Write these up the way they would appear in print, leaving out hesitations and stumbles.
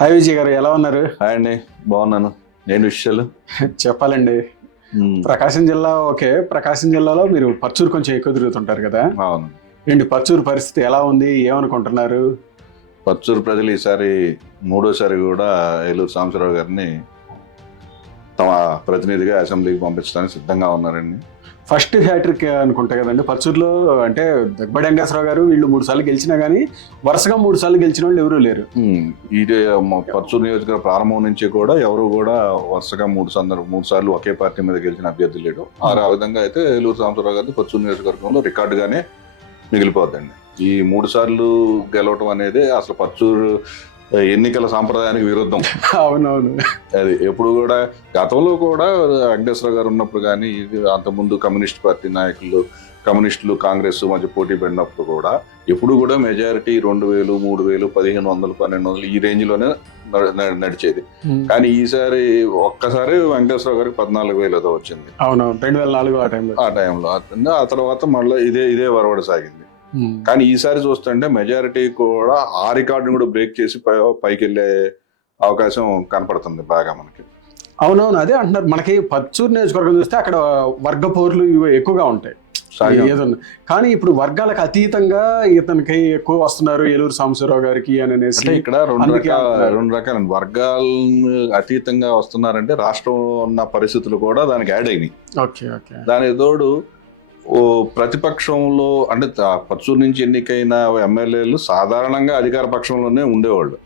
Hi Vijay గారు, ఎలా ఉన్నారు? హాయ్ అండి, బాగున్నాను. నేను విషయాలు చెప్పాలండి. ప్రకాశం జిల్లా ప్రకాశం జిల్లాలో మీరు పర్చూరు కొంచెం ఎక్కువ తిరుగుతుంటారు కదా? అవును. ఏంటి పర్చూరు పరిస్థితి ఎలా ఉంది, ఏమనుకుంటున్నారు? పర్చూరు ప్రజలు ఈసారి మూడోసారి కూడా ఏలూరు సాంబశివరావు గారిని తమ ప్రతినిధిగా అసెంబ్లీకి పంపించడానికి సిద్ధంగా ఉన్నారండి. ఫస్ట్ హ్యాట్రిక్ అనుకుంటా కదండి పర్చూరులో. అంటే దగ్గుబాటి వెంకటేశ్వరరావు గారు వీళ్ళు 3 సార్లు గెలిచినా కానీ వరుసగా 3 సార్లు గెలిచిన వాళ్ళు ఎవరూ లేరు. ఇదే పర్చూరు నియోజకవర్గ ప్రారంభం నుంచి కూడా ఎవరు కూడా వరుసగా 3 సార్లు ఒకే పార్టీ మీద గెలిచిన అభ్యర్థి లేడు. ఆ విధంగా అయితే ఏలూరు సాంబశివరావు గారిని పర్చూరు నియోజకవర్గంలో రికార్డుగానే మిగిలిపోద్దండి. ఈ 3 సార్లు గెలవటం అనేది అసలు పర్చూరు ఎన్నికల సాంప్రదాయానికి విరుద్ధం. అవునవును. అది ఎప్పుడు కూడా గతంలో కూడా వెంకటేశ్వర గారు ఉన్నప్పుడు కానీ అంతకుముందు కమ్యూనిస్ట్ పార్టీ నాయకులు కమ్యూనిస్టులు కాంగ్రెస్ మధ్య పోటీ పడినప్పుడు కూడా ఎప్పుడు కూడా మెజారిటీ 2000, 3000, 1500, 1200 ఈ రేంజ్ లోనే నడిచేది. కానీ ఈసారి ఒక్కసారి వెంకటేశ్వర గారికి 14,000 ఏదో వచ్చింది. అవునవును, 2004 ఆ టైంలో. ఆ తర్వాత మళ్ళీ ఇదే వరవడి సాగింది. కానీ ఈసారి చూస్తుంటే మెజారిటీ కూడా ఆ రికార్డును కూడా బ్రేక్ చేసి పైకి వెళ్ళే అవకాశం కనపడుతుంది బాగా మనకి. అవునవును, అదే అంటున్నారు. మనకి పర్చూరు నియోజకవర్గం చూస్తే అక్కడ వర్గ పోర్లు ఇవి ఎక్కువగా ఉంటాయి ఏదన్నా. కానీ ఇప్పుడు వర్గాలకు అతీతంగా ఇతనికి ఎక్కువ వస్తున్నారు ఏలూరు సాంబశివరావు గారికి అని అనేసి. ఇక్కడ రెండు రకాల వర్గాలను అతీతంగా వస్తున్నారంటే రాష్ట్రం ఉన్న పరిస్థితులు కూడా దానికి యాడ్ అయినాయి. దానికి తోడు ప్రతిపక్షంలో అంటే పర్చూరు నుంచి ఎన్నికైన ఎమ్మెల్యేలు సాధారణంగా అధికార పక్షంలోనే ఉండేవాళ్ళు.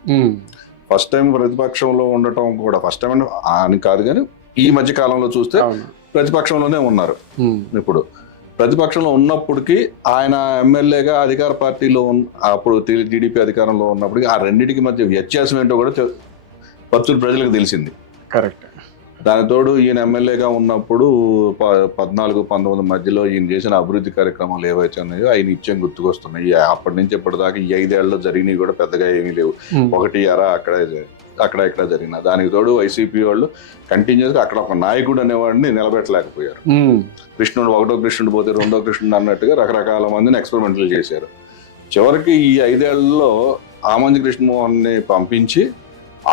ఫస్ట్ టైం ప్రతిపక్షంలో ఉండటం కూడా ఫస్ట్ టైం అని కాదు, కానీ ఈ మధ్య కాలంలో చూస్తే ప్రతిపక్షంలోనే ఉన్నారు. ఇప్పుడు ప్రతిపక్షంలో ఉన్నప్పటికీ ఆయన ఎమ్మెల్యేగా అధికార పార్టీలో అప్పుడు టీడీపీ అధికారంలో ఉన్నప్పటికీ ఆ రెండింటికి మధ్య వ్యత్యాసం ఏంటో కూడా పర్చూరు ప్రజలకు తెలిసింది. కరెక్ట్. దాని తోడు ఈయన ఎమ్మెల్యేగా ఉన్నప్పుడు 14-19 మధ్యలో ఈయన చేసిన అభివృద్ధి కార్యక్రమాలు ఏవైతే ఉన్నాయో ఆయన నిత్యం గుర్తుకొస్తున్నాయి. అప్పటి నుంచి ఇప్పటిదాకా ఈ 5 ఏళ్లలో జరిగినవి కూడా పెద్దగా ఏమీ లేవు. అక్కడ ఇక్కడ జరిగిన దానికి తోడు వైసీపీ వాళ్ళు కంటిన్యూస్గా అక్కడ ఒక నాయకుడు అనేవాడిని నిలబెట్టలేకపోయారు. ఒకటో కృష్ణుడు పోతే రెండో కృష్ణుడు అన్నట్టుగా రకరకాల మందిని ఎక్స్పెరిమెంట్లు చేశారు. చివరికి ఈ 5 ఏళ్లలో ఆమంచి కృష్ణమోహన్ని పంపించి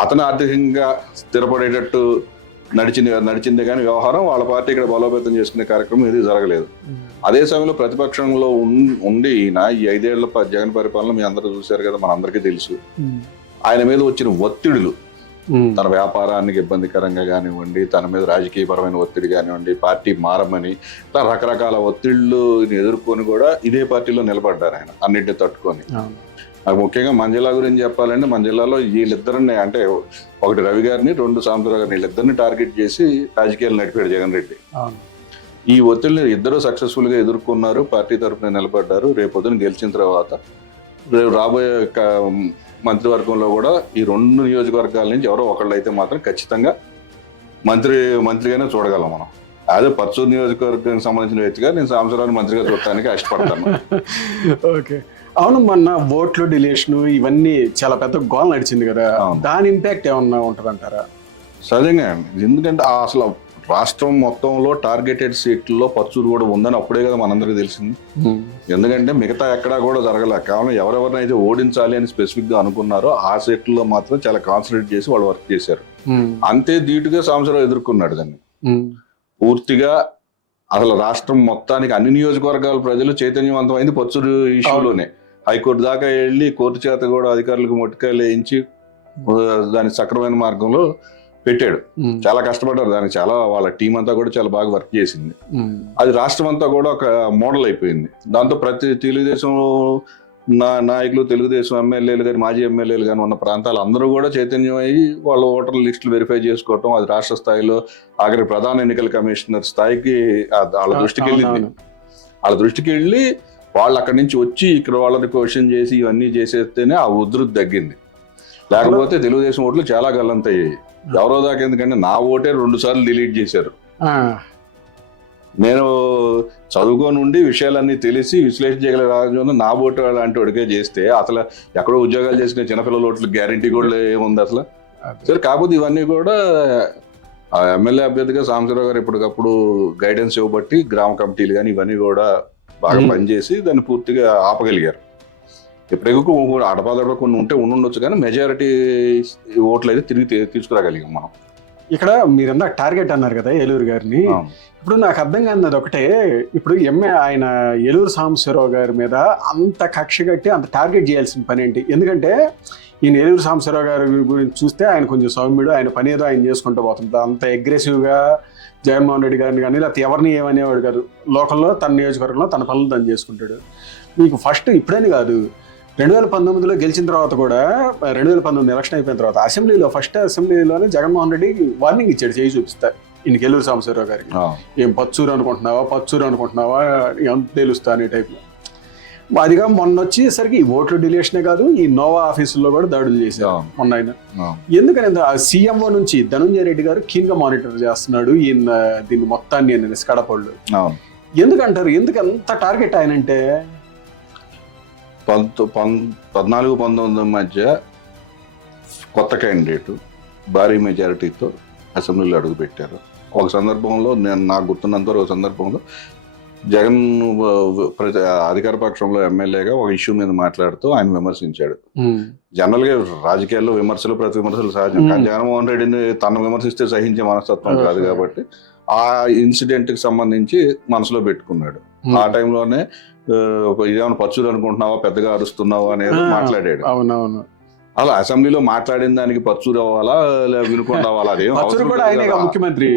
అతను ఆర్థికంగా స్థిరపడేటట్టు నడిచింది కానీ వ్యవహారం వాళ్ళ పార్టీ ఇక్కడ బలోపేతం చేసుకునే కార్యక్రమం ఏది జరగలేదు. అదే సమయంలో ప్రతిపక్షంలో ఉండి ఈయన ఈ 5 ఏళ్ల జగన్ పరిపాలన మీ అందరూ చూశారు కదా, మనందరికీ తెలుసు. ఆయన మీద వచ్చిన ఒత్తిడులు, తన వ్యాపారానికి ఇబ్బందికరంగా కానివ్వండి, తన మీద రాజకీయపరమైన ఒత్తిడి కానివ్వండి, పార్టీ మారమని రకరకాల ఒత్తిళ్లు ఎదుర్కొని కూడా ఇదే పార్టీలో నిలబడ్డారు ఆయన, అన్నింటినీ తట్టుకొని. నాకు ముఖ్యంగా మంజుల గురించి చెప్పాలంటే మంజులలో వీళ్ళిద్దరిని అంటే ఒకటి రవి గారిని, 2 సాంబశివరావు గారిని, వీళ్ళిద్దరిని టార్గెట్ చేసి రాజకీయాలు నడిపాడు జగన్ రెడ్డి. ఈ ఒత్తిడిని ఇద్దరు సక్సెస్ఫుల్ గా ఎదుర్కొన్నారు, పార్టీ తరఫున నిలబడ్డారు. రేపొద్దున గెలిచిన తర్వాత రాబోయే మంత్రివర్గంలో కూడా ఈ 2 నియోజకవర్గాల నుంచి ఎవరో ఒకళ్ళు అయితే మాత్రం ఖచ్చితంగా మంత్రిగానే చూడగలం మనం. అదే పర్చూరు నియోజకవర్గానికి సంబంధించిన వ్యక్తిగా నేను సాంబశివరావుని మంత్రిగా చూడటానికి ఇష్టపడతాను. ఓకే. అవును, మొన్న ఓట్లు డిలేషన్ ఇవన్నీ చాలా పెద్ద గోల్ నడిచింది కదా, దాని ఇంపాక్ట్ ఏమన్నా ఉంటుందంటారా? సహజంగా, ఎందుకంటే అసలు రాష్ట్రం మొత్తంలో టార్గెటెడ్ సీట్లలో పర్చూరు కూడా ఉందని అప్పుడే కదా మనందరికీ తెలిసింది. ఎందుకంటే మిగతా ఎక్కడా కూడా జరగలే. కేవలం ఎవరెవరినైతే ఓడించాలి అని స్పెసిఫిక్ గా అనుకున్నారో ఆ సీట్లలో మాత్రం చాలా కాన్సన్ట్రేట్ చేసి వాళ్ళు వర్క్ చేశారు. అంతే ధీటుగా సాంబశివరావు ఎదుర్కొన్నాడు దాన్ని పూర్తిగా. అసలు రాష్ట్రం మొత్తానికి అన్ని నియోజకవర్గాల ప్రజలు చైతన్యవంతమైంది పర్చూరు ఇష్యూలోనే. హైకోర్టు దాకా వెళ్ళి కోర్టు చేత కూడా అధికారులకు మొట్టికాయలు వేయించి దాని సక్రమైన మార్గంలో పెట్టాడు. చాలా కష్టపడ్డారు దానికి. చాలా వాళ్ళ టీం అంతా కూడా చాలా బాగా వర్క్ చేసింది. అది రాష్ట్రం అంతా కూడా ఒక మోడల్ అయిపోయింది. దాంతో ప్రతి తెలుగుదేశం నాయకులు, తెలుగుదేశం ఎమ్మెల్యేలు కానీ, మాజీ ఎమ్మెల్యేలు కానీ ఉన్న ప్రాంతాలు అందరూ కూడా చైతన్యం అయ్యి వాళ్ళ ఓటర్ల లిస్టులు వెరిఫై చేసుకోవటం, అది రాష్ట్ర స్థాయిలో ఆఖరి ప్రధాన ఎన్నికల కమిషనర్ స్థాయికి వాళ్ళ దృష్టికి వెళ్ళింది. వాళ్ళ దృష్టికి వెళ్ళి వాళ్ళు అక్కడి నుంచి వచ్చి ఇక్కడ వాళ్ళని క్వశ్చన్ చేసి ఇవన్నీ చేసేస్తేనే ఆ ఉధృతి తగ్గింది. లేకపోతే తెలుగుదేశం ఓట్లు చాలా గల్లంతయ్యాయి. ఎవరో దాకా, ఎందుకంటే నా ఓటే 2 సార్లు డిలీట్ చేశారు. నేను చదువుకొని ఉండి విషయాలన్నీ తెలిసి విశ్లేషణ చేయగల రాజు నా ఓటు అలాంటి వాడికే చేస్తే అసలు ఎక్కడో ఉద్యోగాలు చేసిన చిన్నపిల్లల ఓట్లు గ్యారంటీ కూడా ఏముంది అసలు. సరే, కాకపోతే ఇవన్నీ కూడా ఎమ్మెల్యే అభ్యర్థిగా సాంబశివరావు గారు ఎప్పటికప్పుడు గైడెన్స్ ఇవ్వబట్టి గ్రామ కమిటీలు కానీ ఇవన్నీ కూడా బాగా పనిచేసి దాన్ని పూర్తిగా ఆపగలిగారు. ఎప్పుడెక్కువ అడపాదడప కొన్ని ఉంటే ఉండొచ్చు, కానీ మెజారిటీ ఓట్లు అయితే తిరిగి తీసుకురాగలిగాం మనం. ఇక్కడ మీరంతా టార్గెట్ అన్నారు కదా ఏలూరు గారిని. ఇప్పుడు నాకు అర్థం కాదు అది ఒకటే, ఇప్పుడు ఆయన ఏలూరు సాంబశివరావు గారి మీద అంత కక్ష కట్టి అంత టార్గెట్ చేయాల్సిన పని ఏంటి? ఎందుకంటే ఈయన ఏలూరు సాంబశివరావు గారి గురించి చూస్తే ఆయన కొంచెం సౌమ్యుడు, ఆయన పని ఏదో ఆయన చేసుకుంటూ పోతుంది. అంత అగ్రెసివ్గా జగన్మోహన్ రెడ్డి గారిని కానీ లేకపోతే ఎవరిని ఏమనేవాడు కాదు. లోకల్లో తన నియోజకవర్గంలో తన పనులు తను చేసుకుంటాడు. మీకు ఫస్ట్ ఇప్పుడని కాదు, 2019లో గెలిచిన తర్వాత కూడా 2019 ఎలక్షన్ అయిపోయిన తర్వాత అసెంబ్లీలో ఫస్ట్ అసెంబ్లీలోనే జగన్మోహన్ రెడ్డి వార్నింగ్ ఇచ్చాడు, చేయి చూపిస్తా ఈయనకి ఏలూరు సాంబశివరావు గారికి. ఏం పచ్చూరు అనుకుంటున్నావా ఎంత తెలుస్తా అనే టైప్లో. అదిగా మొన్న వచ్చేసరికి ఈ ఓట్లు డిలేషనే కాదు, ఈ నోవా ఆఫీసుల్లో కూడా దాడులు చేశారు మొన్న ఆయన. ఎందుకని సీఎంఓ నుంచి ధనంజయ రెడ్డి గారు కీన్గా మానిటర్ చేస్తున్నాడు ఈయన దీన్ని మొత్తాన్ని అనేసి కడపళ్ళు. ఎందుకంటారు, ఎందుకు అంత టార్గెట్ ఆయన అంటే? 14-19 మధ్య కొత్త క్యాండిడేట్ భారీ మెజారిటీతో అసెంబ్లీలో అడుగు పెట్టారు. ఒక సందర్భంలో నాకు గుర్తున్నంత ఒక సందర్భంలో జగన్ అధికార పక్షంలో ఎమ్మెల్యేగా ఒక ఇష్యూ మీద మాట్లాడుతూ ఆయన విమర్శించాడు. జనరల్ గా రాజకీయాల్లో విమర్శలు ప్రతి విమర్శలు సహజం, కానీ జగన్మోహన్ రెడ్డిని తను విమర్శిస్తే సహించే మనస్తత్వం కాదు కాబట్టి ఆ ఇన్సిడెంట్ కి సంబంధించి మనసులో పెట్టుకున్నాడు. ఆ టైంలోనే ఇదేమన్నా పచ్చూరు అనుకుంటున్నావా, పెద్దగా అరుస్తున్నావా అనేది మాట్లాడాడు. అవునవును, అలా అసెంబ్లీలో మాట్లాడిన దానికి పచ్చూరు అవ్వాలా వినుకుండా అవ్వాలా అదేం ముఖ్యమంత్రి.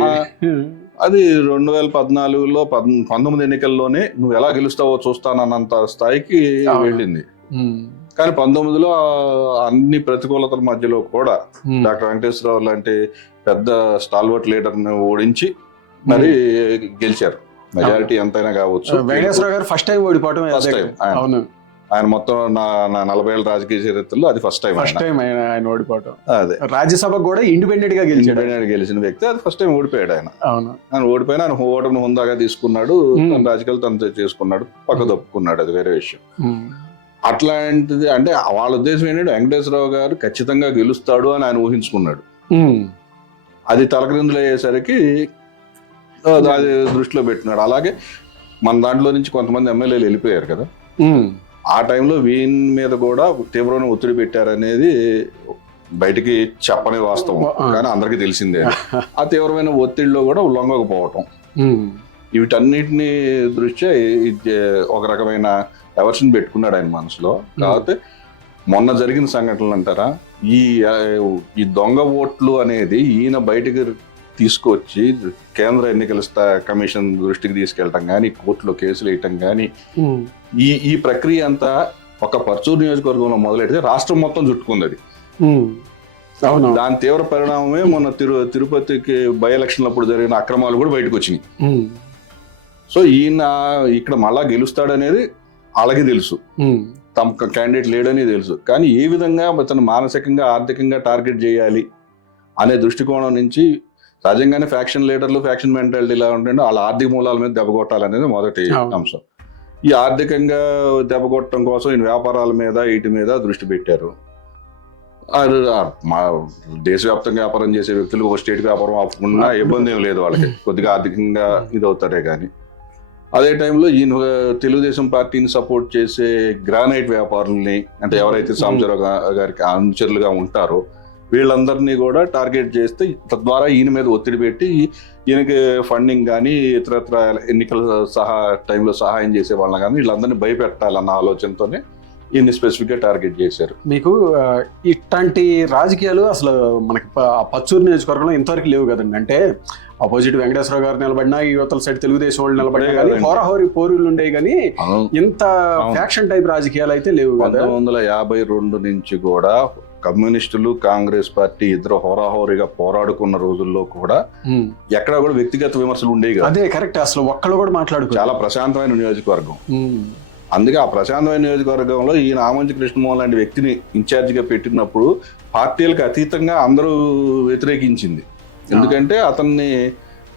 అది 2014లో 19 ఎన్నికల్లోనే నువ్వు ఎలా గెలుస్తావో చూస్తానన్నంత స్థాయికి వెళ్ళింది. కానీ 19లో అన్ని ప్రతికూలతల మధ్యలో కూడా డాక్టర్ వెంకటేశ్వరరావు లాంటి పెద్ద స్టాల్వర్ట్ లీడర్ ని ఓడించి మరి గెలిచారు. మెజారిటీ ఎంతైనా కావచ్చు. వెంకటేశ్వరరావు గారు ఫస్ట్ టైం ఓడిపోవడం. ఆయన మొత్తం నా 40 ఏళ్ళ రాజకీయ చరిత్రలో అది ఫస్ట్ టైం ఆయన ఓడిపోవటం. అదే రాజ్యసభ కూడా ఇండిపెండెంట్ గా గెలిచిన వ్యక్తి. అది ఫస్ట్ టైం ఓడిపోయాడు ఆయన. ఆయన ఓడిపోయినా ఆయన ఓటమిని హుందాగా తీసుకున్నాడు, తన రాజకీయాలు తను చేసుకున్నాడు, పక్క తప్పుకున్నాడు, అది వేరే విషయం. అట్లాంటిది అంటే వాళ్ళ ఉద్దేశం ఏంటంటే వెంకటేశ్వరరావు గారు ఖచ్చితంగా గెలుస్తాడు అని ఆయన ఊహించుకున్నాడు. అది తలక్రిందులు అయ్యేసరికి అది దృష్టిలో పెట్టినాడు. అలాగే మన దాంట్లో నుంచి కొంతమంది ఎమ్మెల్యేలు వెళ్ళిపోయారు కదా, ఆ టైంలో వీని మీద కూడా తీవ్రమైన ఒత్తిడి పెట్టారనేది బయటికి చెప్పని వాస్తవం, కానీ అందరికీ తెలిసిందే. ఆ తీవ్రమైన ఒత్తిడిలో కూడా లొంగకపోవటం, వీటన్నిటిని దృష్ట్యా ఒక రకమైన ఎవర్షన్ పెట్టుకున్నాడు ఆయన మనసులో. కాకపోతే మొన్న జరిగిన సంఘటనలు అంటారా, ఈ దొంగ ఓట్లు అనేది ఈయన బయటికి తీసుకొచ్చి కేంద్ర ఎన్నికల కమిషన్ దృష్టికి తీసుకెళ్ళటం కానీ, కోర్టులో కేసులు వేయటం కానీ, ఈ ప్రక్రియ అంతా ఒక పర్చూరు నియోజకవర్గంలో మొదలెడితే రాష్ట్రం మొత్తం చుట్టుకుంది. అది దాని తీవ్ర పరిణామమే మొన్న తిరుపతికి బై ఎలక్షన్ అప్పుడు జరిగిన అక్రమాలు కూడా బయటకు వచ్చినాయి. సో ఈయన ఇక్కడ మళ్ళా గెలుస్తాడనేది అలాగే తెలుసు, తమ క్యాండిడేట్ లేడని తెలుసు, కానీ ఏ విధంగా అతను మానసికంగా ఆర్థికంగా టార్గెట్ చేయాలి అనే దృష్టికోణం నుంచి సహజంగానే ఫ్యాక్షన్ లీడర్లు ఫ్యాక్షన్ మెంటాలిటీ ఇలా ఉంటుండే వాళ్ళ ఆర్థిక మూలాల మీద దెబ్బ కొట్టాలనేది మొదటి అంశం. ఈ ఆర్థికంగా దెబ్బ కొట్టడం కోసం ఈయన వ్యాపారాల మీద వీటి మీద దృష్టి పెట్టారు. మా దేశవ్యాప్తంగా వ్యాపారం చేసే వ్యక్తులు ఒక స్టేట్ వ్యాపారం ఆపుకున్నా ఇబ్బంది ఏం లేదు, వాళ్ళకి కొద్దిగా ఆర్థికంగా ఇది అవుతారే కానీ. అదే టైంలో ఈయన తెలుగుదేశం పార్టీని సపోర్ట్ చేసే గ్రానైట్ వ్యాపారుల్ని, అంటే ఎవరైతే సాంబశివరావు గారికి అనుచరులుగా ఉంటారో వీళ్ళందరినీ కూడా టార్గెట్ చేస్తే తద్వారా ఈయన మీద ఒత్తిడి పెట్టి ఈయనకి ఫండింగ్ కానీ ఇతరత్ర ఎన్నికల టైంలో సహాయం చేసే వాళ్ళని కానీ వీళ్ళందరినీ భయపెట్టాలన్న ఆలోచనతోనే ఈయన్ని స్పెసిఫిక్గా టార్గెట్ చేశారు. మీకు ఇట్లాంటి రాజకీయాలు అసలు మనకి పచ్చూరు నియోజకవర్గంలో ఇంతవరకు లేవు కదండి. అంటే ఆపోజిట్ వెంకటేశ్వరరావు గారు నిలబడినా, యువతల సైడ్ తెలుగుదేశం వాళ్ళు నిలబడినా కానీ హోరాహోరీ పోరులు ఉండేవి, కానీ ఇంత ఫ్యాక్షన్ టైప్ రాజకీయాలు అయితే లేవు. 1952 నుంచి కూడా కమ్యూనిస్టులు కాంగ్రెస్ పార్టీ ఇద్దరు హోరాహోరీగా పోరాడుకున్న రోజుల్లో కూడా ఎక్కడ కూడా వ్యక్తిగత విమర్శలు ఉండేవి కాదు. అదే కరెక్ట్, అసలు ఒక్కళ్ళు కూడా మాట్లాడుకో. చాలా ప్రశాంతమైన నియోజకవర్గం. అందుకే ఆ ప్రశాంతమైన నియోజకవర్గంలో ఈయన ఆమంచి కృష్ణమోహన్ లాంటి వ్యక్తిని ఇన్ఛార్జిగా పెట్టినప్పుడు పార్టీలకు అతీతంగా అందరూ వ్యతిరేకించింది. ఎందుకంటే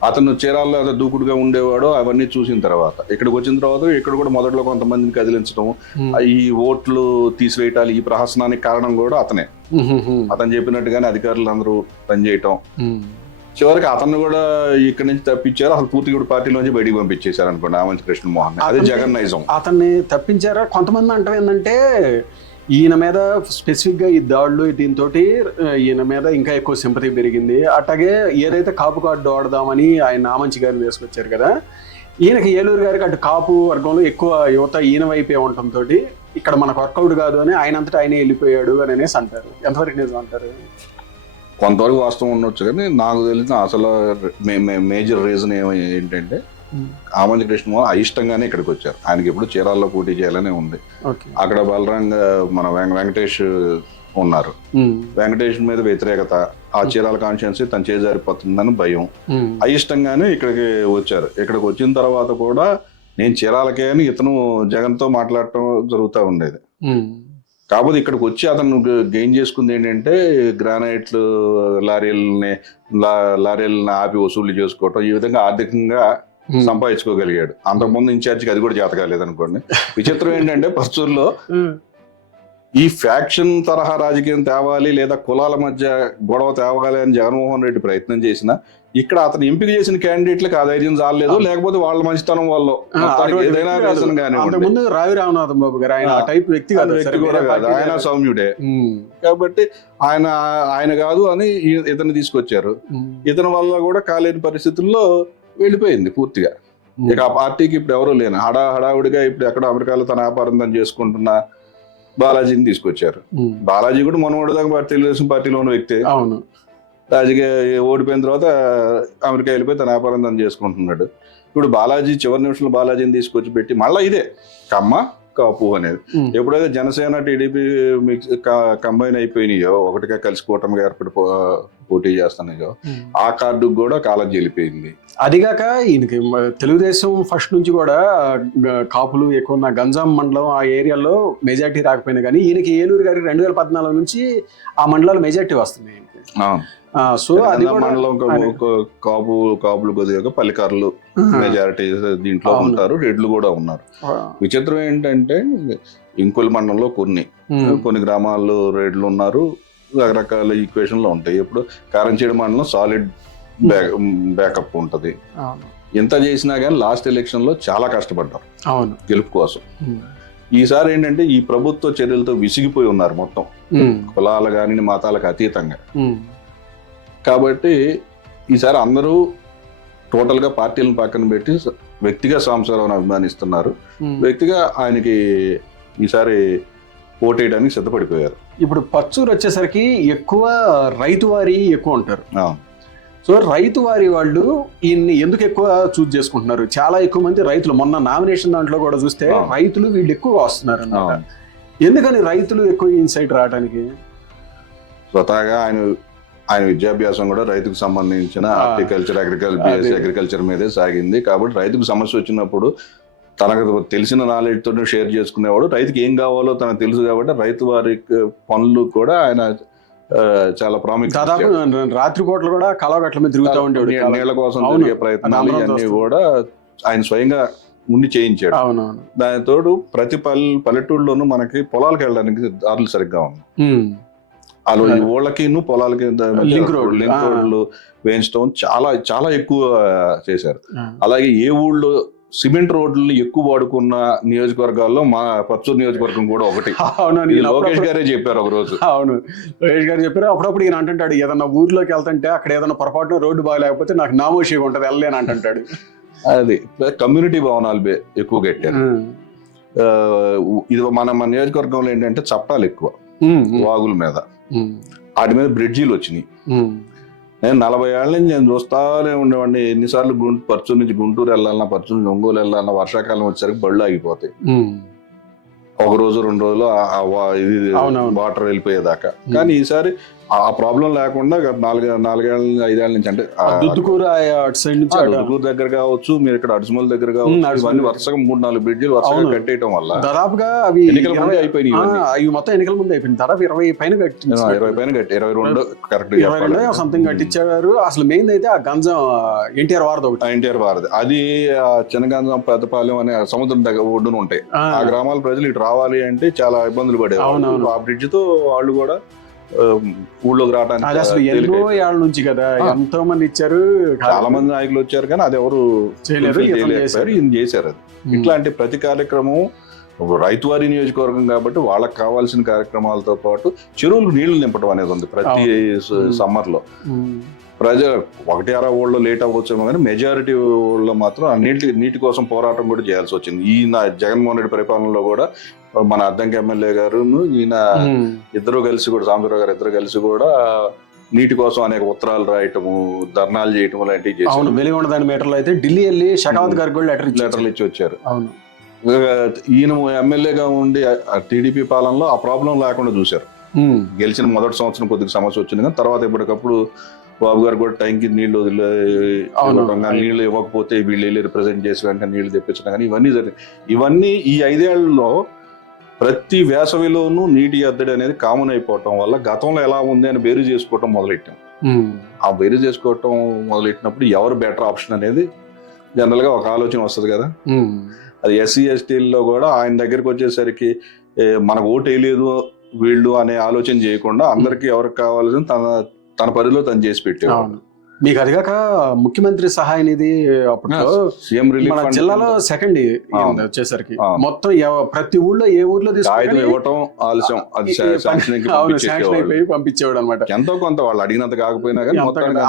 అతను చీరాల్లో దూకుడుగా ఉండేవాడు. అవన్నీ చూసిన తర్వాత ఇక్కడికి వచ్చిన తర్వాత ఇక్కడ కూడా మొదట్లో కొంతమందిని కదిలించడం, ఈ ఓట్లు తీసివేయటాలు, ఈ ప్రహసనానికి కారణం కూడా అతనే. అతను చెప్పినట్టుగానే అధికారులు అందరూ పనిచేయటం, చివరికి అతను కూడా ఇక్కడి నుంచి తప్పించారు. అసలు పూర్తి కూడా పార్టీలోంచి బయటికి పంపించేశారు అనుకోండి ఆమంచి కృష్ణమోహన్. అదే జగన్ నైజం. అతన్ని తప్పించారా? కొంతమంది అంటే ఏంటంటే ఈయన మీద స్పెసిఫిక్ గా ఈ దాడులు దీంతో ఈయన మీద ఇంకా ఎక్కువ సింపతి పెరిగింది. అట్లాగే ఏదైతే కాపు కార్డు వాడదామని ఆయన నామంచి గారిని తీసుకొచ్చారు కదా, ఈయనకి ఏలూరు గారికి అటు కాపు వర్గంలో ఎక్కువ యువత ఈయన వైపే ఉండటంతో ఇక్కడ మనకు వర్కౌట్ కాదు అని ఆయన అంతటా ఆయనే వెళ్ళిపోయాడు అని అనేసి అంటారు. ఎంతవరకు నిజం అంటారు? కొంతవరకు వాస్తవం ఉండొచ్చు, కానీ నాకు తెలిసిన అసలు మేజర్ రీజన్ ఏంటంటే ఆమంచి కృష్ణ అయిష్టంగానే ఇక్కడికి వచ్చారు. ఆయనకి ఎప్పుడు చీరాల్లో పోటీ చేయాలనే ఉంది. అక్కడ బలరంగ మన వెంకటేష్ ఉన్నారు, వెంకటేష్ మీద వ్యతిరేకత, ఆ చీరాల కాన్స్టిట్యున్సీ తను చేజారిపోతుందని భయం, అయిష్టంగానే ఇక్కడికి వచ్చారు. ఇక్కడికి వచ్చిన తర్వాత కూడా నేను చీరాలకే అని ఇతను జగన్తో మాట్లాడటం జరుగుతూ ఉండేది. కాకపోతే ఇక్కడికి వచ్చి అతను గెయిన్ చేసుకుంది ఏంటంటే గ్రానైట్లు లారీలని ఆపి వసూలు చేసుకోవటం, ఈ విధంగా ఆర్థికంగా సంపాదించుకోగలిగాడు. అంతకుముందు ఇన్ఛార్జికి అది కూడా చేత కాలేదు అనుకోండి. విచిత్రం ఏంటంటే పర్చూరులో ఈ ఫ్యాక్షన్ తరహా రాజకీయం తేవాలి లేదా కులాల మధ్య గొడవ తేవాలి అని జగన్మోహన్ రెడ్డి ప్రయత్నం చేసిన, ఇక్కడ అతను ఎంపిక చేసిన క్యాండిడేట్లకు ఆ ధైర్యం చాలలేదు, లేకపోతే వాళ్ళ మంచితనం వల్ల ఏదైనా రీజన్ గానీ రావి రామనాథం బాబు గారు ఆయన టైప్ వ్యక్తి కూడా కాదు, ఆయన సౌమ్యుడే. కాబట్టి ఆయన కాదు అని ఇతను తీసుకొచ్చారు. ఇతని వల్ల కూడా కాలేని పరిస్థితుల్లో వెళ్ళిపోయింది పూర్తిగా. ఇక ఆ పార్టీకి ఇప్పుడు ఎవరూ లేను, హడావుడిగా ఇప్పుడు ఎక్కడ అమెరికాలో తన వ్యాపారం తను చేసుకుంటున్న బాలాజీని తీసుకొచ్చారు. బాలాజీ కూడా మనవాడు దాకా తెలుగుదేశం పార్టీలో ఉన్న వ్యక్తి. అవును, రాజకీయ ఓడిపోయిన తర్వాత అమెరికా వెళ్ళిపోయి తన వ్యాపారం తను చేసుకుంటున్నాడు. ఇప్పుడు బాలాజీ చివరి నిమిషంలో బాలాజీని తీసుకొచ్చి పెట్టి మళ్ళీ ఇదే కమ్మ కాపు అనేది. ఎప్పుడైతే జనసేన టీడీపీ కంబైన్ అయిపోయినాయో, ఒకటిగా కలిసి కూటమిగా ఏర్పడి పోటీ చేస్తున్నాయో, ఆ కార్డుకు కూడా కాలం చెల్లిపోయింది. అదిగాక ఈయనకి తెలుగుదేశం ఫస్ట్ నుంచి కూడా కాపులు ఎక్కువ ఉన్న గంజాం మండలం ఆ ఏరియాలో మెజార్టీ రాకపోయినా కానీ ఈయనకి ఏలూరు గారికి 2014 నుంచి ఆ మండలాలు మెజార్టీ వస్తున్నాయి. సో అది మండలం కాపులు కొద్దిగా పల్లికారులు మెజారిటీ దీంట్లో ఉంటారు, రెడ్లు కూడా ఉన్నారు. విచిత్రం ఏంటంటే ఇంకుల మండలంలో కొన్ని గ్రామాల్లో రెడ్లు ఉన్నారు, రకరకాల ఈక్వేషన్లు ఉంటాయి. ఇప్పుడు కారంచేడు మండలం సాలిడ్ బ్యాకప్ ఉంటది. ఎంత చేసినా కానీ లాస్ట్ ఎలక్షన్ లో చాలా కష్టపడ్డారు గెలుపు కోసం. ఈసారి ఏంటంటే ఈ ప్రభుత్వ చర్యలతో విసిగిపోయి ఉన్నారు మొత్తం, కులాలు కానీ మతాలకు అతీతంగా. కాబట్టి ఈసారి అందరూ టోటల్ గా పార్టీలను పక్కన పెట్టి వ్యక్తిగా సాంబశివరావుని అభిమానిస్తున్నారు. వ్యక్తిగా ఆయనకి ఈసారి ఓటేయడానికి సిద్ధపడిపోయారు. ఇప్పుడు పర్చూరు వచ్చేసరికి ఎక్కువ రైతు వారి ఎక్కువ ఉంటారు. సో రైతు వారి వాళ్ళు ఈయన్ని ఎందుకు ఎక్కువ చూజ్ చేసుకుంటున్నారు? చాలా ఎక్కువ మంది రైతులు, మొన్న నామినేషన్ దాంట్లో కూడా చూస్తే రైతులు వీళ్ళు ఎక్కువగా వస్తున్నారు అన్నమాట. ఎందుకని రైతులు ఎక్కువ ఇన్సైట్ రావడానికి? స్వతహాగా ఆయన విద్యాభ్యాసం కూడా రైతుకు సంబంధించిన హార్టికల్చర్, అగ్రికల్చర్ మీదే సాగింది. కాబట్టి రైతుకు సమస్య వచ్చినప్పుడు తనకు తెలిసిన నాలెడ్జ్ తో షేర్ చేసుకునేవాడు. రైతుకి ఏం కావాలో తనకు తెలుసు కాబట్టి రైతు వారి పనులు కూడా ఆయన చాలా ప్రాముఖ్యత. దాదాపు రాత్రిపూటలు కూడా కలవగట్ల మీద తిరుగుతూ ఉండేవాడు, నీళ్ల కోసం జరిగే ప్రయత్నాలు ఇవన్నీ కూడా ఆయన స్వయంగా ఉండి చేయించాడు. దాని తోడు ప్రతి పల్లెటూళ్ళలోనూ మనకి పొలాలకు వెళ్ళడానికి దారులు సరిగ్గా ఉన్నాయి. వాళ్ళు ఊళ్ళకి పొలాలకి లింక్ రోడ్లు వేయించడం చాలా చాలా ఎక్కువ చేశారు. అలాగే ఏ ఊళ్ళో సిమెంట్ రోడ్లు ఎక్కువ వాడుకున్న నియోజకవర్గాల్లో మా పర్చూరు నియోజకవర్గం కూడా ఒకటి. లోకేష్ గారే చెప్పారు ఒక రోజు. అవును, లోకేష్ గారు చెప్పారు. అప్పుడప్పుడు ఈయన అంటుంటాడు, ఏదన్నా ఊర్లోకి వెళ్తుంటే అక్కడ ఏదైనా పొరపాటున రోడ్డు బాగాలేకపోతే నాకు నామోషిగా ఉంటది వెళ్ళలేని అంటుంటాడు. అది కమ్యూనిటీ భవనాలు ఎక్కువ కట్టారు. ఇది మన నియోజకవర్గంలో ఏంటంటే చట్టాలు ఎక్కువ, వాగుల మీద, వాటి మీద బ్రిడ్జీలు వచ్చినాయి. నేను 40 ఏళ్ళ నుంచి నేను చూస్తానే ఉండేవాడిని. ఎన్నిసార్లు పర్చూరు నుంచి గుంటూరు వెళ్ళాలన్నా, పర్చూరు నుంచి ఒంగోలు వెళ్ళాలన్నా వర్షాకాలం వచ్చేసరికి బళ్ళు ఆగిపోతాయి. ఒక రోజు 2 రోజులు వాటర్ వెళ్ళిపోయేదాకా. కానీ ఈసారి ఆ ప్రాబ్లం లేకుండా 4-5 నుంచి, అంటే దుద్దుకూరు దగ్గర కావచ్చు, మీరు ఇక్కడ అడుసుమల దగ్గర కావచ్చు, ఇవన్నీ వరుసగా 3-4 బ్రిడ్జిలు వరుసగా కట్టేయటం వల్ల దాదాపుగా అవి ఎన్నికల ముందే అయిపోయినాయి. అవి మొత్తం ఎన్నికల ముందే అయిపోయింది. దాదాపు 20 పైన 20 పైన 22 కరెక్ట్ సంథింగ్ కట్టించారు. అసలు మెయిన్ అయితే ఆ గంజం ఎన్టీఆర్ వారది. అది చిన్నగంజం, పెద్దపాలెం అనే సముద్రం దగ్గర ఒడ్డున ఉంటాయి. ఆ గ్రామాల ప్రజలు ఇటు రావాలి అంటే చాలా ఇబ్బందులు పడేవారు. ఆ బ్రిడ్జ్ తో వాళ్ళు కూడా ఊళ్ళోకి రావడానికి అసలు ఎన్నో ఏళ్ళ నుంచి కదా ఎంతో మంది ఇచ్చారు, చాలా మంది నాయకులు వచ్చారు, కానీ అది ఎవరు చేయలేరు. ఈయన చేశారు అది. ఇట్లాంటి ప్రతి కార్యక్రమం రైతువారీ నియోజకవర్గం కాబట్టి వాళ్ళకి కావాల్సిన కార్యక్రమాలతో పాటు చెరువులు నీళ్లు నింపడం అనేది ఉంది ప్రతి సమ్మర్లో. ప్రజలు 1-6 ఊళ్ళో లేట్ అవ్వచ్చేమో కానీ మెజారిటీ ఊళ్ళో మాత్రం ఆ నీటి కోసం పోరాటం కూడా చేయాల్సి వచ్చింది. ఈయన జగన్మోహన్ రెడ్డి పరిపాలనలో కూడా మన అద్దంకి ఎమ్మెల్యే గారు ఈయన ఇద్దరు కలిసి కూడా, సాంబశివరావు గారు ఇద్దరు కలిసి కూడా నీటి కోసం అనేక ఉత్తరాలు రాయటము, ధర్నాలు చేయటం లాంటివి చేశారు. వెలిగొండ దాని మీటర్లో అయితే ఢిల్లీ వెళ్ళి షెకావత్ గారికి కూడా లెటర్లు ఇచ్చి వచ్చారు. ఈయన ఎమ్మెల్యేగా ఉండి టీడీపీ పాలనలో ఆ ప్రాబ్లం లేకుండా చూశారు. గెలిచిన మొదటి సంవత్సరం కొద్దిగా సమస్య వచ్చింది కానీ తర్వాత ఎప్పటికప్పుడు బాబు గారు కూడా టైంకి నీళ్లు నీళ్లు ఇవ్వకపోతే వీళ్ళు వెళ్ళి రిప్రజెంట్ చేసి వెంటనే నీళ్లు తెప్పించడం కానీ ఇవన్నీ జరిగింది. ఇవన్నీ ఈ 5 ఏళ్లలో ప్రతి వేసవిలోనూ నీటి ఎద్దడి అనేది కామన్ అయిపోవటం వల్ల గతంలో ఎలా ఉంది అని బేరు చేసుకోవటం మొదలెట్టాం. ఆ బేరు చేసుకోవటం మొదలెట్టినప్పుడు ఎవరు బెటర్ ఆప్షన్ అనేది జనరల్ గా ఒక ఆలోచన వస్తుంది కదా. అది ఎస్సీ ఎస్టీల్లో కూడా ఆయన దగ్గరికి వచ్చేసరికి మనకు ఓటు వేయలేదు వీళ్ళు అనే ఆలోచన చేయకుండా అందరికి ఎవరికి కావాల్సిన తన పరిధిలో తను చేసి పెట్టేవాడు. మీకు అదిగాక ముఖ్యమంత్రి సహాయ నిధి అప్పట్లో సీఎం రిలీఫ్ మన జిల్లాలో సెకండ్ వచ్చేసరికి మొత్తం ప్రతి ఊళ్ళో ఏ ఊర్లో ఇవ్వటం ఆలస్యం, అది పంపించేవాడు అనమాట. ఎంతో కొంత వాళ్ళు అడిగినంత కాకపోయినా కానీ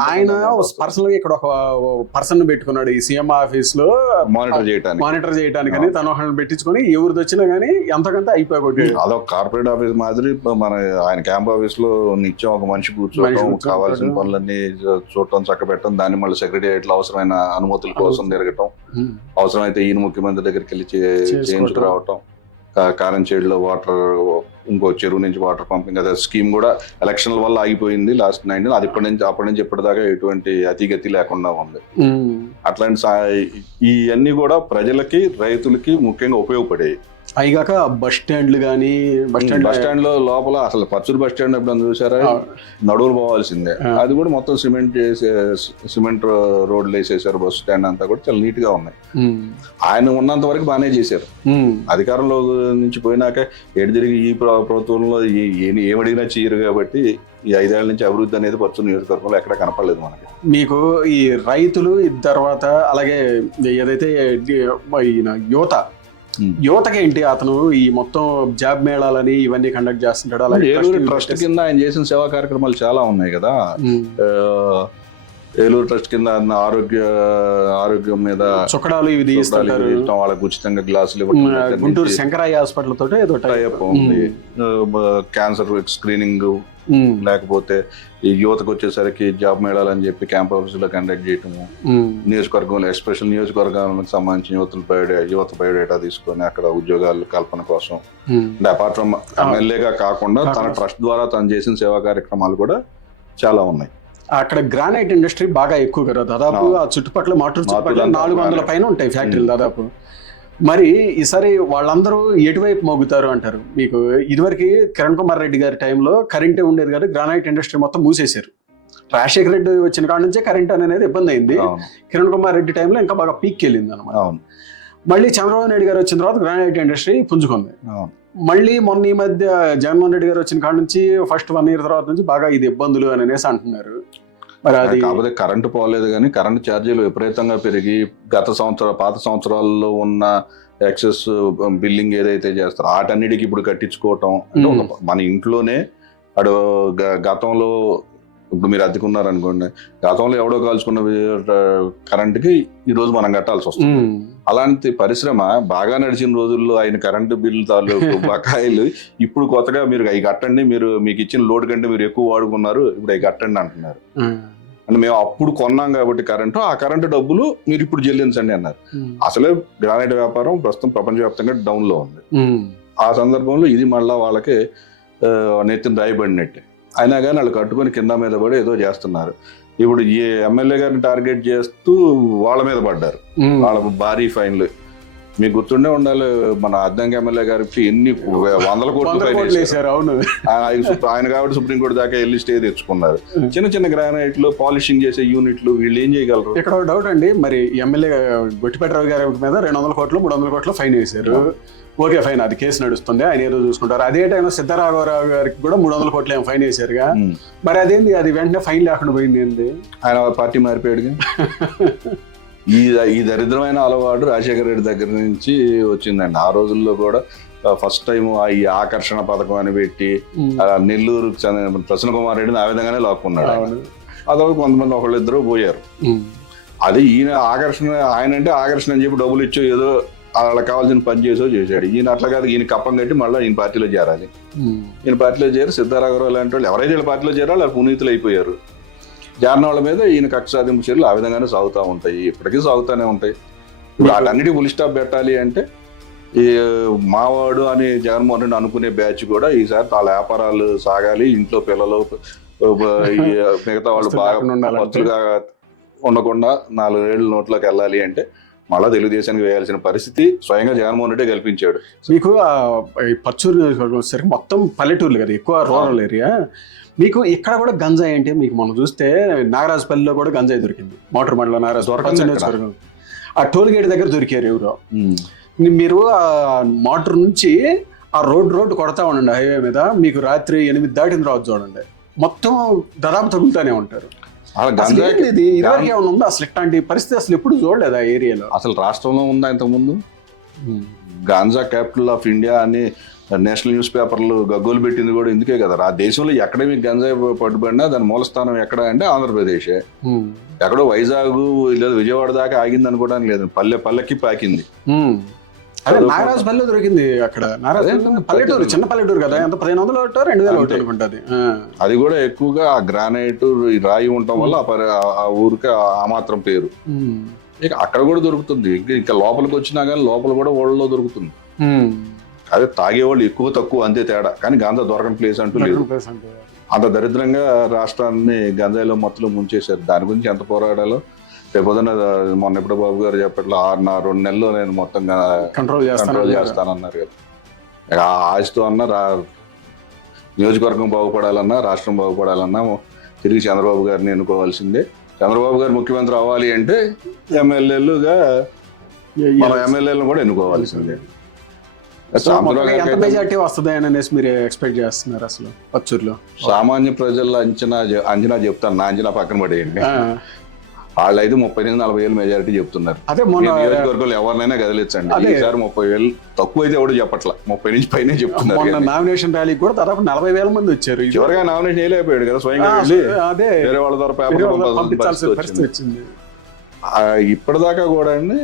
ఆయన పర్సనల్ గా ఇక్కడ ఒక పర్సన్ పెట్టుకున్నాడు ఈ సీఎం ఆఫీస్ లో మానిటర్ చేయడానికి తన పెట్టించుకొని ఎవరిది వచ్చినా గానీ ఎంతకంత అయిపోయి అదొక కార్పొరేట్ ఆఫీస్ మాదిరి. మన ఆయన క్యాంప్ ఆఫీస్ లో నిత్యం ఒక మనిషి కూర్చోవడం, కావాల్సిన పనులన్నీ చూడటం, చక్కబెట్టడం, దాన్ని మళ్ళీ సెక్రటేరియట్లో అవసరమైన అనుమతుల కోసం తిరగటం, అవసరమైతే ఈయన ముఖ్యమంత్రి దగ్గరికి వెళ్ళి చేయించుకురావటం, కారంచేడులో వాటర్ ఇంకో చెరువు నుంచి వాటర్ పంపింగ్ అదే స్కీమ్ కూడా ఎలక్షన్ల వల్ల ఆగిపోయింది లాస్ట్ 9. అది అప్పటి నుంచి ఇప్పటిదాకా ఎటువంటి అతిగతి లేకుండా ఉంది. అట్లాంటి ఇవన్నీ కూడా ప్రజలకి, రైతులకి ముఖ్యంగా ఉపయోగపడేవి. అయిగాక బస్ స్టాండ్లు కానీ బస్ స్టాండ్ లో లోపల అసలు పచ్చూరు బస్ స్టాండ్ ఎప్పుడు చూసారా, నడువులు పోవాల్సిందే. అది కూడా మొత్తం సిమెంట్ రోడ్లు వేసేసారు. బస్ స్టాండ్ అంతా కూడా చాలా నీట్ గా ఉన్నాయి. ఆయన ఉన్నంత వరకు బాగానే చేశారు. అధికారంలో నుంచి పోయినాక ఎటు తిరిగి ఈ ప్రభుత్వంలో ఏమడిగినా చేయరు కాబట్టి ఈ 5 ఏళ్ల నుంచి అభివృద్ధి అనేది పచ్చూరు నియోజకవర్గంలో ఎక్కడ కనపడలేదు మనకి. మీకు ఈ రైతులు తర్వాత అలాగే ఏదైతే యువతకి ఏంటి అతను ఈ మొత్తం జాబ్ మేళాలని ఇవన్నీ కండక్ట్ చేస్తుంటాడు. అలాగే ఏలూరు ట్రస్ట్ కింద ఆయన చేసిన సేవా కార్యక్రమాలు చాలా ఉన్నాయి కదా. ఏలూరు ట్రస్ట్ కింద ఆరోగ్యం మీద చుక్కడాలు ఇవి తీస్తుంటారు, వాళ్ళకి ఉచితంగా గ్లాసులు ఇవ్వడం. గుంటూరు శంకరయ్య హాస్పిటల్ తోటి ఏదో టైప్ ఉంది. క్యాన్సర్ స్క్రీనింగ్, లేకపోతే ఈ యువతకు వచ్చేసరికి జాబ్ మేళాలని చెప్పి క్యాంప్ ఆఫీస్ లో కండక్ట్ చేయటము, నియోజకవర్గంలో ఎస్పెషల్ నియోజకవర్గాలకు సంబంధించిన యువత బయోడేటా తీసుకొని అక్కడ ఉద్యోగాల కల్పన కోసం, అపార్ట్ ఫ్రమ్ ఎమ్మెల్యేగా కాకుండా తన ట్రస్ట్ ద్వారా తను చేసిన సేవా కార్యక్రమాలు కూడా చాలా ఉన్నాయి. అక్కడ గ్రానైట్ ఇండస్ట్రీ బాగా ఎక్కువ కదా, దాదాపు ఆ చుట్టుపక్కల మాటూరు చుట్టుపక్కల 400 పైన ఉంటాయి ఫ్యాక్టరీలు దాదాపు. మరి ఈసారి వాళ్ళందరూ ఎటువైపు మోగుతారు అంటారు? మీకు ఇదివరకు కిరణ్ కుమార్ రెడ్డి గారి టైంలో కరెంటే ఉండేది కదా, గ్రానైట్ ఇండస్ట్రీ మొత్తం మూసేశారు. రాజశేఖర రెడ్డి వచ్చిన కాడ నుంచే కరెంట్ అనేది ఇబ్బంది అయింది. కిరణ్ కుమార్ రెడ్డి టైంలో ఇంకా బాగా పీక్ వెళ్ళింది అనమాట. మళ్ళీ చంద్రబాబు నాయుడు గారు వచ్చిన తర్వాత గ్రానైట్ ఇండస్ట్రీ పుంజుకుంది. మళ్ళీ మొన్న ఈ మధ్య జగన్మోహన్ రెడ్డి గారు వచ్చిన కాడ నుంచి ఫస్ట్ 1 year తర్వాత నుంచి బాగా ఇది ఇబ్బందులు అని అనేసి అంటున్నారు. మరి అది కాకపోతే కరెంటు పోలేదు కానీ కరెంటు ఛార్జీలు విపరీతంగా పెరిగి పాత సంవత్సరాల్లో ఉన్న ఎక్సెస్ బిల్లింగ్ ఏదైతే చేస్తారో వాటన్నిటికి ఇప్పుడు కట్టించుకోవటం. మన ఇంట్లోనే అడు గతంలో ఇప్పుడు మీరు అద్దెకున్నారనుకోండి, గతంలో ఎవడో కాల్చుకున్న కరెంటుకి ఈ రోజు మనం కట్టాల్సి వస్తుంది. అలాంటి పరిశ్రమ బాగా నడిచిన రోజుల్లో ఆయన కరెంటు బిల్లు తాలూకు బకాయిలు ఇప్పుడు కొత్తగా మీరు అవి కట్టండి, మీకు ఇచ్చిన లోడ్ కంటే మీరు ఎక్కువ వాడుకున్నారు, ఇప్పుడు అవి కట్టండి అంటున్నారు. అంటే మేము అప్పుడు కొన్నాం కాబట్టి ఆ కరెంటు డబ్బులు మీరు ఇప్పుడు చెల్లించండి అన్నారు. అసలే గ్రానైట్ వ్యాపారం ప్రస్తుతం ప్రపంచవ్యాప్తంగా డౌన్ లో ఉంది. ఆ సందర్భంలో ఇది మళ్ళా వాళ్ళకి నెత్తిన రాయబడినట్టే. అయినా కానీ వాళ్ళు కట్టుకొని కింద మీద పడి ఏదో చేస్తున్నారు. ఇప్పుడు ఈ ఎమ్మెల్యే గారిని టార్గెట్ చేస్తూ వాళ్ళ మీద పడ్డారు, వాళ్ళకు భారీ ఫైన్లు. మీకు గుర్తుండే ఉండాలి, మన అద్దంకి ఎమ్మెల్యే గారికి ఎన్ని 100 కోట్లు ఫైన్ వేశారు. ఆయన కాబట్టి సుప్రీంకోర్టు దాకా వెళ్ళి స్టే తెచ్చుకున్నారు. చిన్న గ్రానైట్లు పాలిషింగ్ చేసే యూనిట్లు వీళ్ళు ఏం చేయగలరు? ఇక్కడ డౌట్ అండి, మరి ఎమ్మెల్యే గొట్టిపేటరావు గారి మీద 200 కోట్లు 300 కోట్లు ఫైన్ వేశారు. ఓకే ఫైన్, అది కేసు నడుస్తుంది, ఆయన ఏదో చూసుకుంటారు. అదే టైంలో సిద్ధరాఘవరావు గారికి కూడా 300 కోట్లు ఏమో ఫైన్ వేశారుగా. మరి అదేంది, అది వెంటనే ఫైన్ లేకుండా పోయింది ఏంది? ఆయన పార్టీ మారిపోయాడుగా. ఈ దరిద్రమైన అలవాటు రాజశేఖర రెడ్డి దగ్గర నుంచి వచ్చిందండి. ఆ రోజుల్లో కూడా ఫస్ట్ టైం ఈ ఆకర్షణ పథకం అని పెట్టి నెల్లూరు ప్రసన్న కుమార్ రెడ్డిని ఆ విధంగానే లాక్కున్నాడు. అదొక కొంతమంది ఒకళ్ళిద్దరు పోయారు. అది ఈయన ఆకర్షణ, ఆయన అంటే ఆకర్షణ అని చెప్పి డబ్బులు ఇచ్చో ఏదో వాళ్ళకి కావాల్సిన పని చేసో చేశాడు. ఈయన అట్లా కాదు, ఈయన కప్పం కట్టి మళ్ళీ ఈయన పార్టీలో చేరాలి. ఈయన పార్టీలో చేరి సిద్ధారాఘరావు లాంటి వాళ్ళు ఎవరైతే వీళ్ళ పార్టీలో చేరాలో వాళ్ళు పునీతులు అయిపోయారు. జారిన వాళ్ళ మీద ఈయన కక్ష సాధింపు చర్యలు ఆ విధంగానే సాగుతూ ఉంటాయి, ఇప్పటికీ సాగుతూనే ఉంటాయి. ఇప్పుడు వాటన్నిటి ఫుల్ స్టాప్ పెట్టాలి అంటే ఈ మావాడు అని జగన్మోహన్ రెడ్డి అనుకునే బ్యాచ్ కూడా ఈసారి వాళ్ళ వ్యాపారాలు సాగాలి, ఇంట్లో పిల్లలు మిగతా వాళ్ళు బాగా భక్తులుగా ఉండకుండా 4 ఏళ్ళు నోట్లోకి వెళ్ళాలి అంటే మళ్ళా తెలుగుదేశానికి వేయాల్సిన పరిస్థితి స్వయంగా జగన్మోహన్ రెడ్డి కల్పించాడు. మీకు పచ్చూరు నియోజకవర్గం వచ్చేసరికి మొత్తం పల్లెటూర్లు కదా, ఎక్కువ రూరల్ ఏరియా. మీకు ఇక్కడ కూడా గంజాయి అంటే మీకు మనం చూస్తే నాగరాజపల్లిలో కూడా గంజాయి దొరికింది. మోటార్ మండలం నియోజకవర్గం ఆ టోల్ గేట్ దగ్గర దొరికారు ఎవరో. మీరు ఆ మోటార్ నుంచి ఆ రోడ్డు కొడతా ఉండండి హైవే మీద, మీకు రాత్రి 8 దాటిన తర్వాత చూడండి మొత్తం దాదాపు తగులుతానే ఉంటారు. ఇది ఇదివరకు ఏమైనా ఉందా అసలు? ఇట్లాంటి పరిస్థితి అసలు ఎప్పుడు చూడలేదు ఆ ఏరియాలో. అసలు రాష్ట్రంలో ఉందా ఇంతకుముందు? గాంజా క్యాపిటల్ ఆఫ్ ఇండియా అని నేషనల్ న్యూస్ పేపర్లు గగ్గోలు పెట్టింది కూడా ఇందుకే కదా. ఆ దేశంలో ఎక్కడ మీకు గంజాయి పట్టుబడినా దాని మూలస్థానం ఎక్కడ అంటే ఆంధ్రప్రదేశ్. ఎక్కడో వైజాగ్ లేదా విజయవాడ దాకా ఆగింది అనుకోవడానికి లేదు, పల్లెకి పాకింది. అదే నాగరాజపల్లి దొరికింది. అక్కడ పల్లెటూరు, చిన్న పల్లెటూరు కదా, ఎంత 1500 2000 అనుకుంటుంది. అది కూడా ఎక్కువగా ఆ గ్రానైట్ రాయి ఉండటం వల్ల ఆ ఊరికి ఆ మాత్రం పేరు. ఇక అక్కడ కూడా దొరుకుతుంది. ఇంకా లోపలికి వచ్చినా కానీ లోపల కూడా ఓళ్ళలో దొరుకుతుంది. అదే తాగేవాళ్ళు ఎక్కువ తక్కువ అంతే తేడా, కానీ గాంజా దొరకని ప్లేస్ అంటూ లేదు. అంత దరిద్రంగా రాష్ట్రాన్ని గంజాయిలో మొత్తం ముంచేశారు. దాని గురించి ఎంత పోరాడాలో రేపొద్దున మొన్న ఎప్పుడు బాబు గారు చెప్పట్లో 2 నెలల్లో నేను మొత్తం కంట్రోల్ చేస్తానన్నారు కదా. ఆ ఆశతో అన్నా నియోజకవర్గం బాగుపడాలన్నా రాష్ట్రం బాగుపడాలన్నా తిరిగి చంద్రబాబు గారిని ఎన్నుకోవాల్సిందే. చంద్రబాబు గారు ముఖ్యమంత్రి అవ్వాలి అంటే ఎమ్మెల్యేలుగా మన ఎమ్మెల్యేలను కూడా ఎన్నుకోవాల్సిందే. మెజారిటీ వస్తుంది అనేసి మీరు ఎక్స్పెక్ట్ చేస్తున్నారు అసలు పచ్చూరులో? సామాన్య ప్రజల అంచనా చెప్తాను, నా అంచనా పక్కన పడేయండి. వాళ్ళు అయితే 30-40 మెజారిటీ చెప్తున్నారు. అదే నియోజకవర్గాలు ఎవరినైనా కదిలించండి. ఈసారి 30,000 తక్కువ అయితే ఎవరు చెప్పట్లా, 30 నుంచి పైనే చెప్తున్నారు. నామినేషన్ ర్యాలీకి కూడా దాదాపు 40,000 మంది వచ్చారు. చివరిగా నామినేషన్ వేయలేకపోయాడు కదా, స్వయంగా వెళ్ళి వేరే వాళ్ళ ద్వారా పేపర్ వచ్చింది. ఇప్పటిదాకా కూడా అండి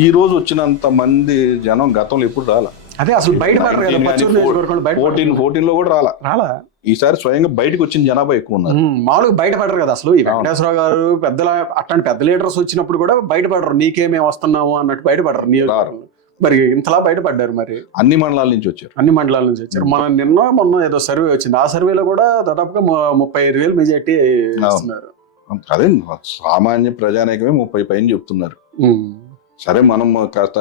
ఈ రోజు వచ్చినంత మంది జనం గతంలో ఎప్పుడు రాలా. అదే అసలు బయట 14 లో కూడా రాలా. ఈసారి స్వయంగా బయటకు వచ్చిన జనాభా ఎక్కువ ఉన్నారు. మామూలుగా బయటపడరు కదా అసలు. ఈ వెంకటేశ్వరరావు గారు అట్లాంటి పెద్ద లీడర్స్ వచ్చినప్పుడు కూడా బయటపడరు, నీకేమేమి వస్తున్నాము అన్నట్టు బయటపడరు. మరి ఇంతలా బయటపడ్డారు. మరి అన్ని మండలాల నుంచి వచ్చారు. మొన్న ఏదో సర్వే వచ్చింది, ఆ సర్వేలో కూడా దాదాపుగా 35,000 మెజార్టీ ఇస్తున్నారు. అదే సామాన్య ప్రజానీకమే 30 పైన చెప్తున్నారు. సరే మనం కాస్త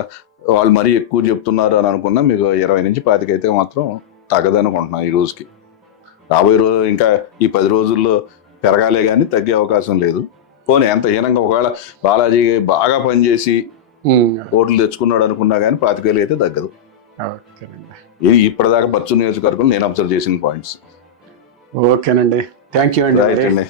వాళ్ళు మరీ ఎక్కువ చెప్తున్నారు అని అనుకున్నా, మీకు 20 నుంచి 25 అయితే మాత్రం తగ్గదనుకుంటున్నా. ఈ రోజుకి రాబోయే రోజు ఇంకా ఈ 10 రోజుల్లో పెరగాలే కానీ తగ్గే అవకాశం లేదు. పోనీ ఎంత హీనంగా ఒకవేళ బాలాజీ బాగా పనిచేసి ఓట్లు తెచ్చుకున్నాడు అనుకున్నా కానీ 25,000 అయితే తగ్గదు. ఇది ఇప్పటిదాకా పచ్చూరు నియోజకవర్గం నేను అబ్జర్వ్ చేసిన పాయింట్స్. ఓకేనండి, థ్యాంక్ యూ అండి.